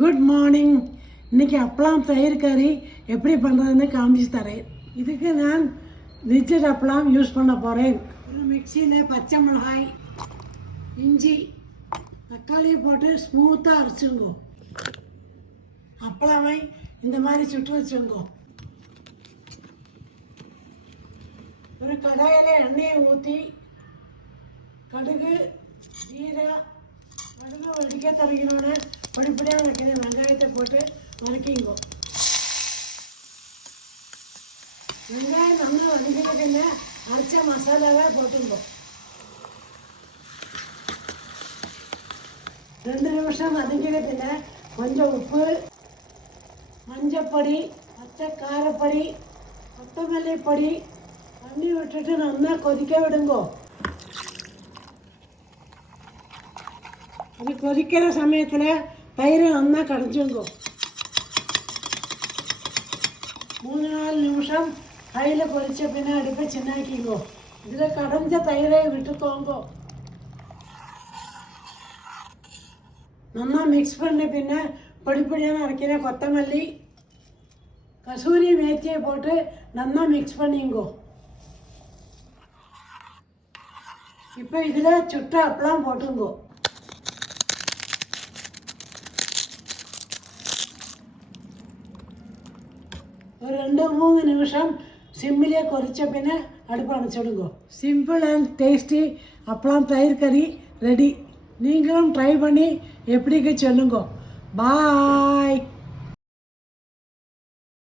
Good morning. இன்றைக்கி அப்பளம் தயிர் கறி எப்படி பண்ணுறதுன்னு காமிச்சு தரேன். இதுக்கு நான் ரிச்சட் அப்பளம் யூஸ் பண்ண போகிறேன். ஒரு மிக்சியில் பச்சை மிளகாய், இஞ்சி, தக்காளியை போட்டு ஸ்மூத்தாக அரைச்சுங்கோ. அப்பளமை இந்த மாதிரி சுட்டு வச்சுங்கோ. ஒரு கடாயில் எண்ணெயை ஊற்றி கடுகு, ஜீரகம், கடுகு வெடிக்க தரங்கினோடனே பொடிப்படியாக வைக்கிற வெங்காயத்தை போட்டு வதக்கிங்கோ. வெங்காயம் நல்லா வதக்கினதுன்னு அரைச்ச மசாலாவை போட்டுங்கோ. 2 நிமிஷம் வதக்கினதுன்னு கொஞ்சம் உப்பு, மஞ்சப்பொடி, பச்சை காரப்பொடி, கொத்தமல்லி பொடி தண்ணி விட்டுட்டு நல்லா கொதிக்க விடுங்கோ. அது கொதிக்கிற சமயத்தில் தயிரை நல்லா கடைஞ்சுங்கோ. 3-4 நிமிஷம் கையில் கொதிச்ச பின்ன அடுப்பை சின்னாக்கிங்கோ. இதில் கடைஞ்ச தயிரை விட்டுக்கோங்கோ. நல்லா மிக்ஸ் பண்ண பின்ன பொடிப்பொடியான அரைக்கிற கொத்தமல்லி, கசூரி மேத்தியை போட்டு நல்லா மிக்ஸ் பண்ணிங்கோ. இப்போ இதில் சுட்ட அப்பளம் போட்டுங்கோ. ஒரு 2-3 நிமிஷம் சிம்மிலே கொதிச்ச பின்ன அடுப்பு அணைச்சிடுங்கோ. சிம்பிள் அண்ட் டேஸ்டி அப்பளம் தயிர் கறி ரெடி. நீங்களும் ட்ரை பண்ணி எப்படிக்கு சொல்லுங்கோ. பாய்.